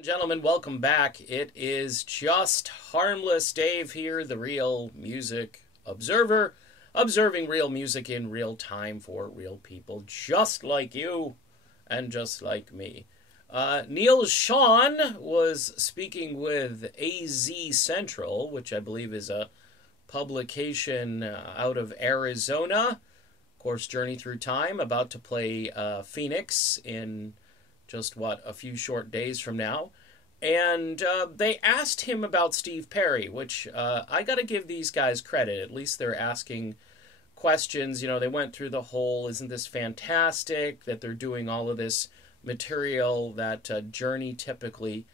Gentlemen, welcome back. It is just harmless Dave here, the real music observer, observing real music in real time for real people just like you and just like me. Neal Schon was speaking with AZ Central, which I believe is a publication out of Arizona. Of course, Journey Through Time, about to play Phoenix in just a few short days from now. And they asked him about Steve Perry, which I got to give these guys credit. At least they're asking questions. You know, they went through the whole, isn't this fantastic that they're doing all of this material that Journey typically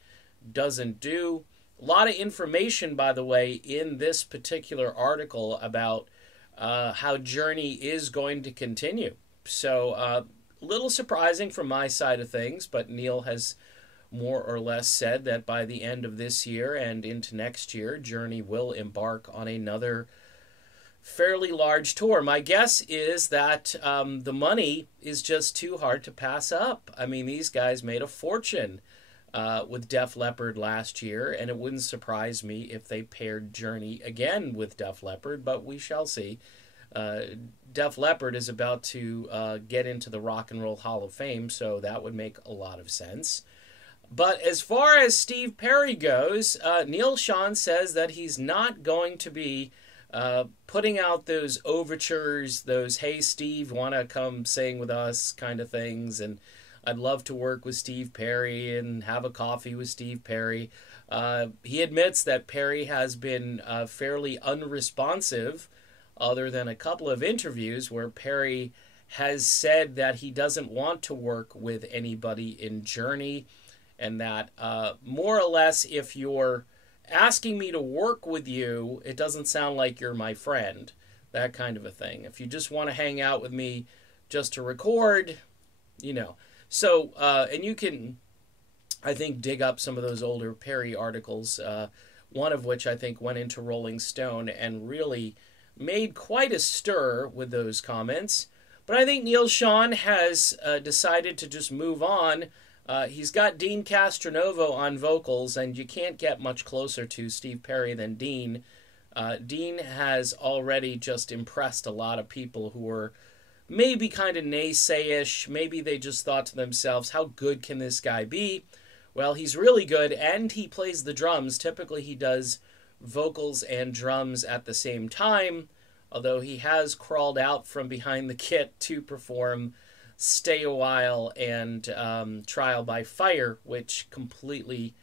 doesn't do. A lot of information, by the way, in this particular article about how Journey is going to continue. So, a little surprising from my side of things, but Neal has more or less said that by the end of this year and into next year, Journey will embark on another fairly large tour. My guess is that the money is just too hard to pass up. I mean, these guys made a fortune with Def Leppard last year, and it wouldn't surprise me if they paired Journey again with Def Leppard, but we shall see. Def Leppard is about to get into the Rock and Roll Hall of Fame, so that would make a lot of sense. But as far as Steve Perry goes, Neal Schon says that he's not going to be putting out those overtures, those, hey, Steve, want to come sing with us kind of things, and I'd love to work with Steve Perry and have a coffee with Steve Perry. He admits that Perry has been fairly unresponsive, other than a couple of interviews where Perry has said that he doesn't want to work with anybody in Journey, and that more or less, if you're asking me to work with you, it doesn't sound like you're my friend, that kind of a thing. If you just want to hang out with me just to record, you know. So, and you can, I think, dig up some of those older Perry articles, one of which I think went into Rolling Stone and really made quite a stir with those comments. But I think Neal Schon has decided to just move on. He's got Dean Castronovo on vocals, and you can't get much closer to Steve Perry than Dean. Dean has already just impressed a lot of people who were maybe kind of naysay-ish. Maybe they just thought to themselves, how good can this guy be? Well, he's really good, and he plays the drums. Typically, he does vocals and drums at the same time, although he has crawled out from behind the kit to perform Stay a While and Trial by Fire, which completely,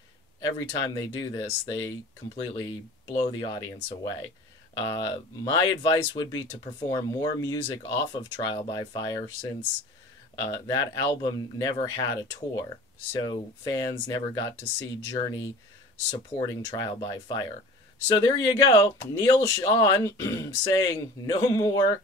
every time they do this, they completely blow the audience away. My advice would be to perform more music off of Trial by Fire, since that album never had a tour, so fans never got to see Journey supporting Trial by Fire. So there you go, Neal Schon saying no more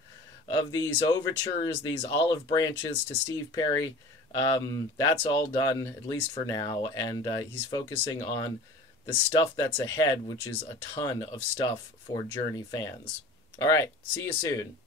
of these overtures, these olive branches to Steve Perry. That's all done, at least for now, and he's focusing on the stuff that's ahead, which is a ton of stuff for Journey fans. All right, see you soon.